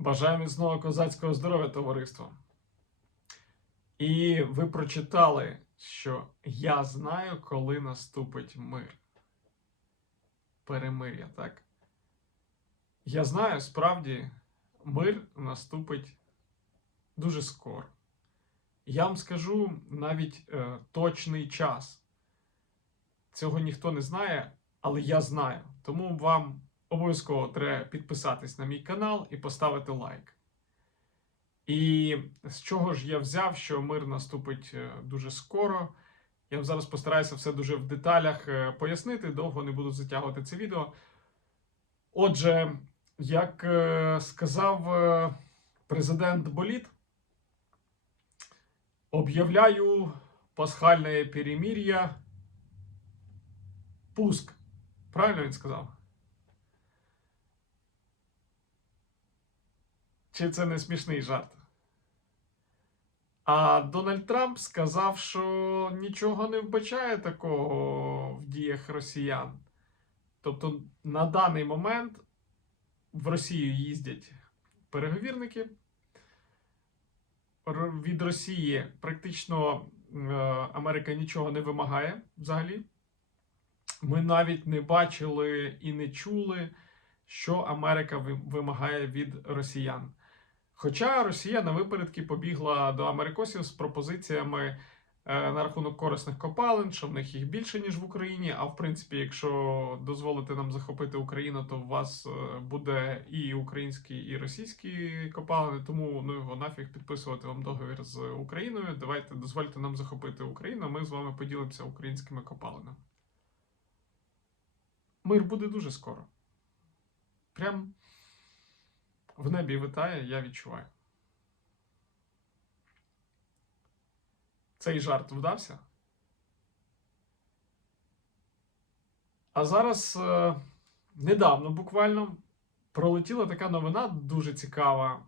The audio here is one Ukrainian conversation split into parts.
Бажаю міцного козацького здоров'я, товариство. І ви прочитали, що я знаю, коли наступить мир. Перемир'я, так? Я знаю, справді, мир наступить дуже скоро. Я вам скажу навіть е, точний час. Цього ніхто не знає, але я знаю. Тому вам обов'язково треба підписатись на мій канал і поставити лайк. І з чого ж я взяв, що мир наступить е, дуже скоро. Я вам зараз постараюся все дуже в деталях е, пояснити, довго не буду затягувати це відео. Отже, як е, сказав президент Боліт, об'являю пасхальне перемір'я. Пуск. Правильно він сказав? Чи це не смішний жарт? А Дональд Трамп сказав, що нічого не вбачає такого в діях росіян. Тобто, на даний момент в Росію їздять переговірники. Від Росії практично е, Америка нічого не вимагає взагалі. Ми навіть не бачили і не чули, що Америка вимагає від росіян. Хоча Росія на випередки побігла до Америкосів з пропозиціями е, на рахунок корисних копалин, що в них їх більше, ніж в Україні. А в принципі, якщо дозволите нам захопити Україну, то у вас е, буде і українські, і російські копалини. Тому ну його нафіг підписувати вам договір з Україною. Давайте дозвольте нам захопити Україну. Ми з вами поділимося українськими копалинами. Мир буде дуже скоро. Прям в небі витає, я відчуваю. Цей жарт вдався. А зараз е, недавно буквально пролетіла така новина дуже цікава.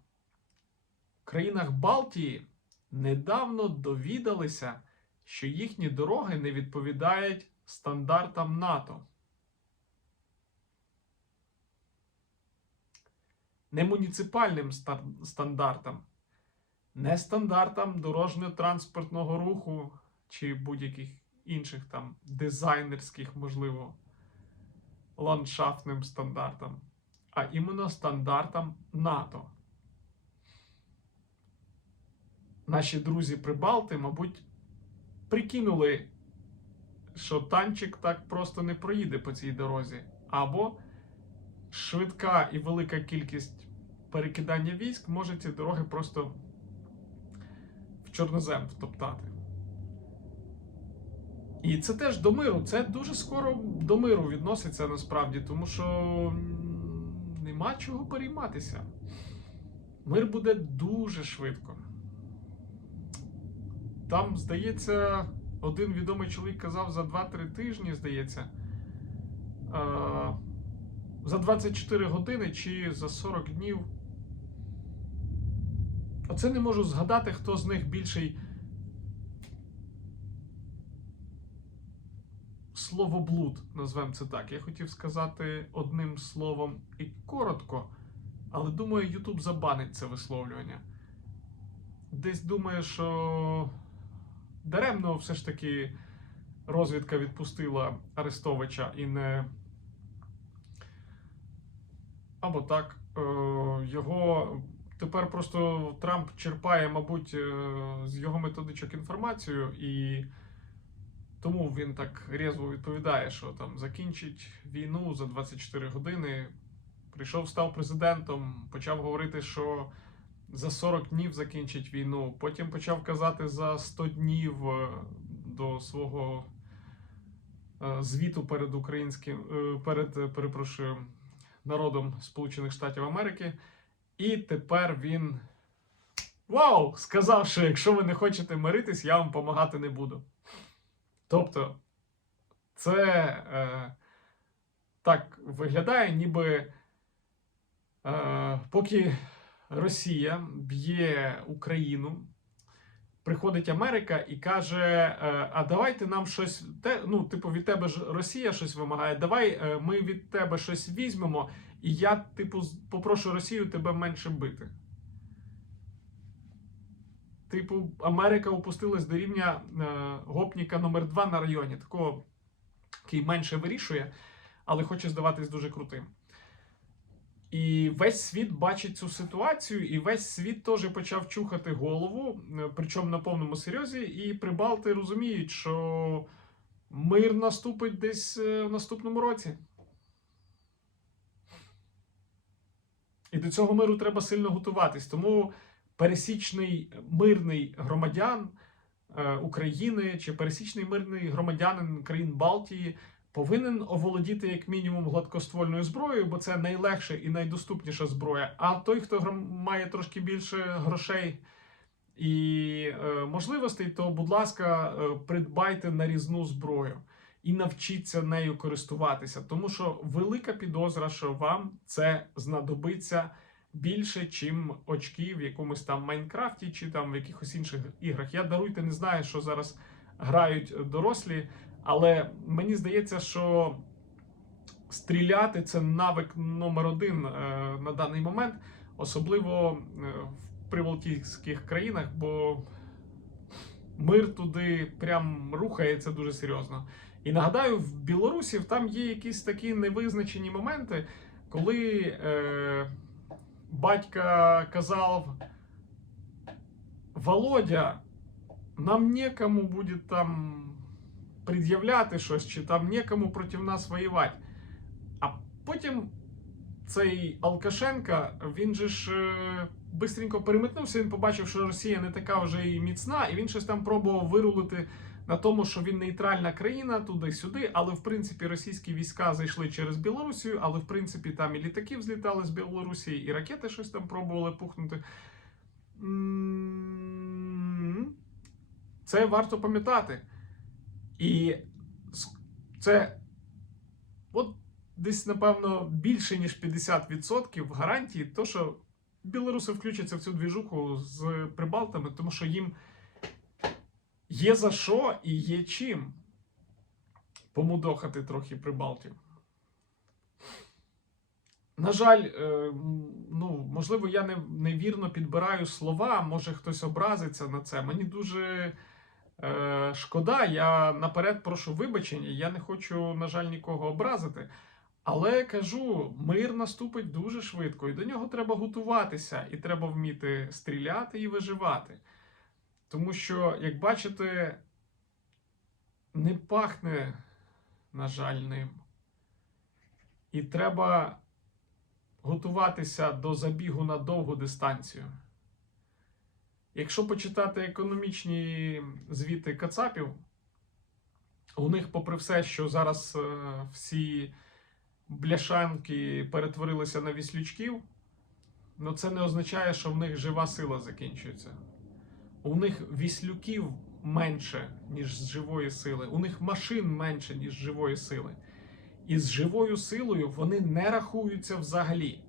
В країнах Балтії недавно довідалися, що їхні дороги не відповідають стандартам НАТО. Не муніципальним стандартам, не стандартам дорожньо-транспортного руху чи будь-яких інших там дизайнерських, можливо, ландшафтним стандартам, а іменно стандартам НАТО. Наші друзі Прибалти, мабуть, прикинули, що танчик так просто не проїде по цій дорозі. Або швидка і велика кількість перекидання військ може ці дороги просто в чорнозем втоптати. І це теж до миру. Це дуже скоро до миру відноситься насправді, тому що нема чого перейматися. Мир буде дуже швидко. Там, здається, один відомий чоловік казав за 2-3 тижні, здається. За 24 години чи за 40 днів. Оце не можу згадати, хто з них більший словоблуд, назвемо це так. Я хотів сказати одним словом і коротко, але думаю, Ютуб забанить це висловлювання. Десь думаю, що даремно все ж таки розвідка відпустила Арестовича і не або так. е, Його тепер просто Трамп черпає, мабуть, е, з його методичок інформацію, і тому він так різво відповідає, що там закінчить війну за 24 години. Прийшов, став президентом, почав говорити, що за 40 днів закінчить війну. Потім почав казати за 100 днів е, до свого звіту перед українським, перед, перепрошую, народом Сполучених Штатів Америки. І тепер він. Вау! Сказав, що якщо ви не хочете миритись, я вам допомагати не буду. Тобто, це е, так виглядає, ніби е, поки Росія б'є Україну приходить Америка і каже: е, А давайте нам щось те, ну, типу, від тебе ж Росія щось вимагає. Давай е, ми від тебе щось візьмемо, і я, типу, попрошу Росію тебе менше бити. Типу, Америка опустилась до рівня е, гопніка номер 2 на районі, такого, який менше вирішує, але хоче здаватись дуже крутим. І весь світ бачить цю ситуацію, і весь світ теж почав чухати голову, е, причому на повному серйозі. І прибалти розуміють, що мир наступить десь е, в наступному році. І до цього миру треба сильно готуватись. Тому пересічний мирний громадян е, України чи пересічний мирний громадянин країн Балтії повинен оволодіти як мінімум гладкоствольною зброєю, бо це найлегша і найдоступніша зброя. А той, хто має трошки більше грошей і е, можливостей, то, будь ласка, е, придбайте нарізну зброю і навчіться нею користуватися, тому що велика підозра, що вам це знадобиться більше, чим очки в якомусь там Майнкрафті чи там в якихось інших іграх. Я даруйте, не знаю, що зараз грають дорослі, але мені здається, що стріляти це навик номер один е, на даний момент, особливо е, в прибалтійських країнах, бо мир туди прям рухається дуже серйозно. І нагадаю, в Білорусі там є якісь такі невизначені моменти, коли е, батька казав: Володя, нам некому буде там пред'являти щось, чи там некому проти нас воювати. А потім цей Алкашенка, він же ж е, бистренько переметнувся, він побачив, що Росія не така вже і міцна, і він щось там пробував вирулити на тому, що він нейтральна країна туди-сюди, але в принципі російські війська зайшли через Білорусію, але в принципі там і літаки взлітали з Білорусі, і ракети щось там пробували пухнути. Це варто пам'ятати. І це от десь, напевно, більше ніж 50% гарантії, то, що білоруси включаться в цю двіжуху з прибалтами, тому що їм є за що і є чим помудохати трохи прибалтів. На жаль, е, ну, можливо, я не, невірно підбираю слова, може хтось образиться на це. Мені дуже е, шкода, я наперед прошу вибачення, я не хочу, на жаль, нікого образити. Але кажу, мир наступить дуже швидко, і до нього треба готуватися, і треба вміти стріляти і виживати. Тому що, як бачите, не пахне, на жаль, ним. І треба готуватися до забігу на довгу дистанцію. Якщо почитати економічні звіти Кацапів, у них, попри все, що зараз е, всі бляшанки перетворилися на віслючків, ну це не означає, що в них жива сила закінчується. У них віслюків менше, ніж з живої сили. У них машин менше, ніж з живої сили. І з живою силою вони не рахуються взагалі.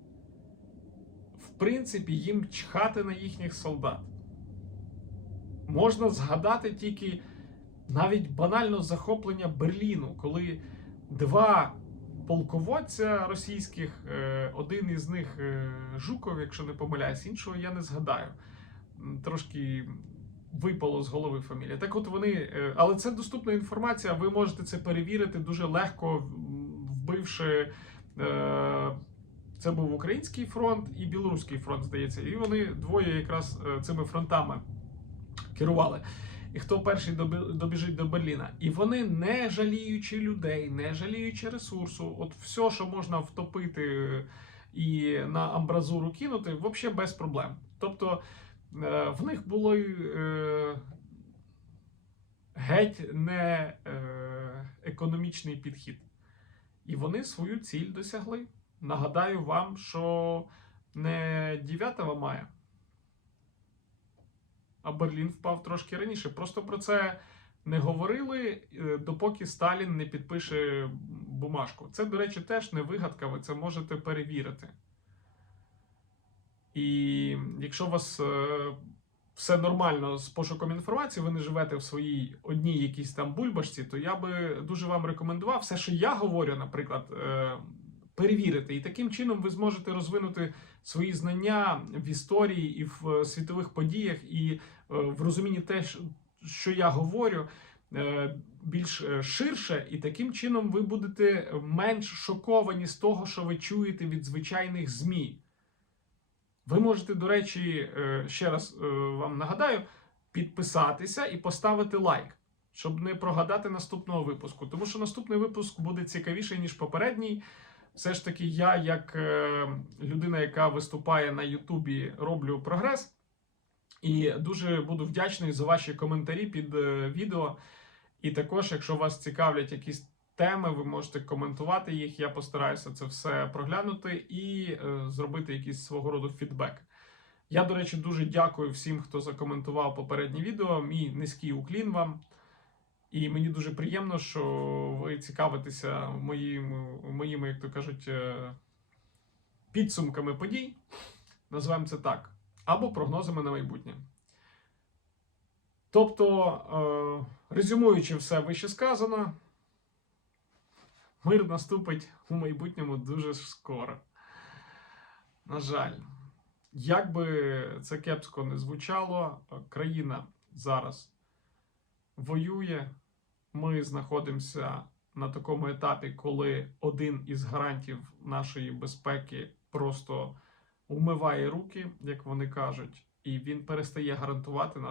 В принципі, їм чхати на їхніх солдат. Можна згадати тільки навіть банально захоплення Берліну, коли два полководця російських, е, один із них е, Жуков, якщо не помиляюсь, іншого я не згадаю. Трошки випало з голови фамілія. Так от вони, е, але це доступна інформація, ви можете це перевірити дуже легко, вбивши. Це був український фронт і білоруський фронт, здається. І вони двоє якраз цими фронтами керували. І хто перший добіжить до Берліна? І вони, не жаліючи людей, не жаліючи ресурсу, от все, що можна втопити і на амбразуру кинути, взагалі без проблем. Тобто е, в них було е, геть не е, економічний підхід. І вони свою ціль досягли. Нагадаю вам, що не 9 мая, а Берлін впав трошки раніше. Просто про це не говорили, е, допоки Сталін не підпише бумажку. Це, до речі, теж не вигадка, ви це можете перевірити. І якщо вас е, все нормально з пошуком інформації, ви не живете в своїй одній якійсь там бульбашці, то я би дуже вам рекомендував все, що я говорю, наприклад, е, перевірити. І таким чином ви зможете розвинути свої знання в історії і в е, світових подіях, і е, в розумінні те, що- я говорю. е, Більш ширше, і таким чином ви будете менш шоковані з того, що ви чуєте від звичайних ЗМІ. Ви можете, до речі, ще раз вам нагадаю, підписатися і поставити лайк, щоб не прогадати наступного випуску. Тому що наступний випуск буде цікавіший, ніж попередній. Все ж таки, я, як е, людина, яка виступає на Ютубі, роблю прогрес. І дуже буду вдячний за ваші коментарі під е, відео. І також, якщо вас цікавлять якісь теми, ви можете коментувати їх. Я постараюся це все проглянути і е, зробити якийсь свого роду фідбек. Я, до речі, дуже дякую всім, хто закоментував попереднє відео. Мій низький уклін вам. І мені дуже приємно, що ви цікавитеся моїм, моїми, як то кажуть, е, підсумками подій. Називаємо це так. Або прогнозами на майбутнє. Тобто, е, резюмуючи все вище сказано, мир наступить у майбутньому дуже скоро. На жаль, як би це кепсько не звучало, е, країна зараз воює. Ми знаходимося на такому етапі, коли один із гарантів нашої безпеки просто умиває руки, як вони кажуть, і він перестає гарантувати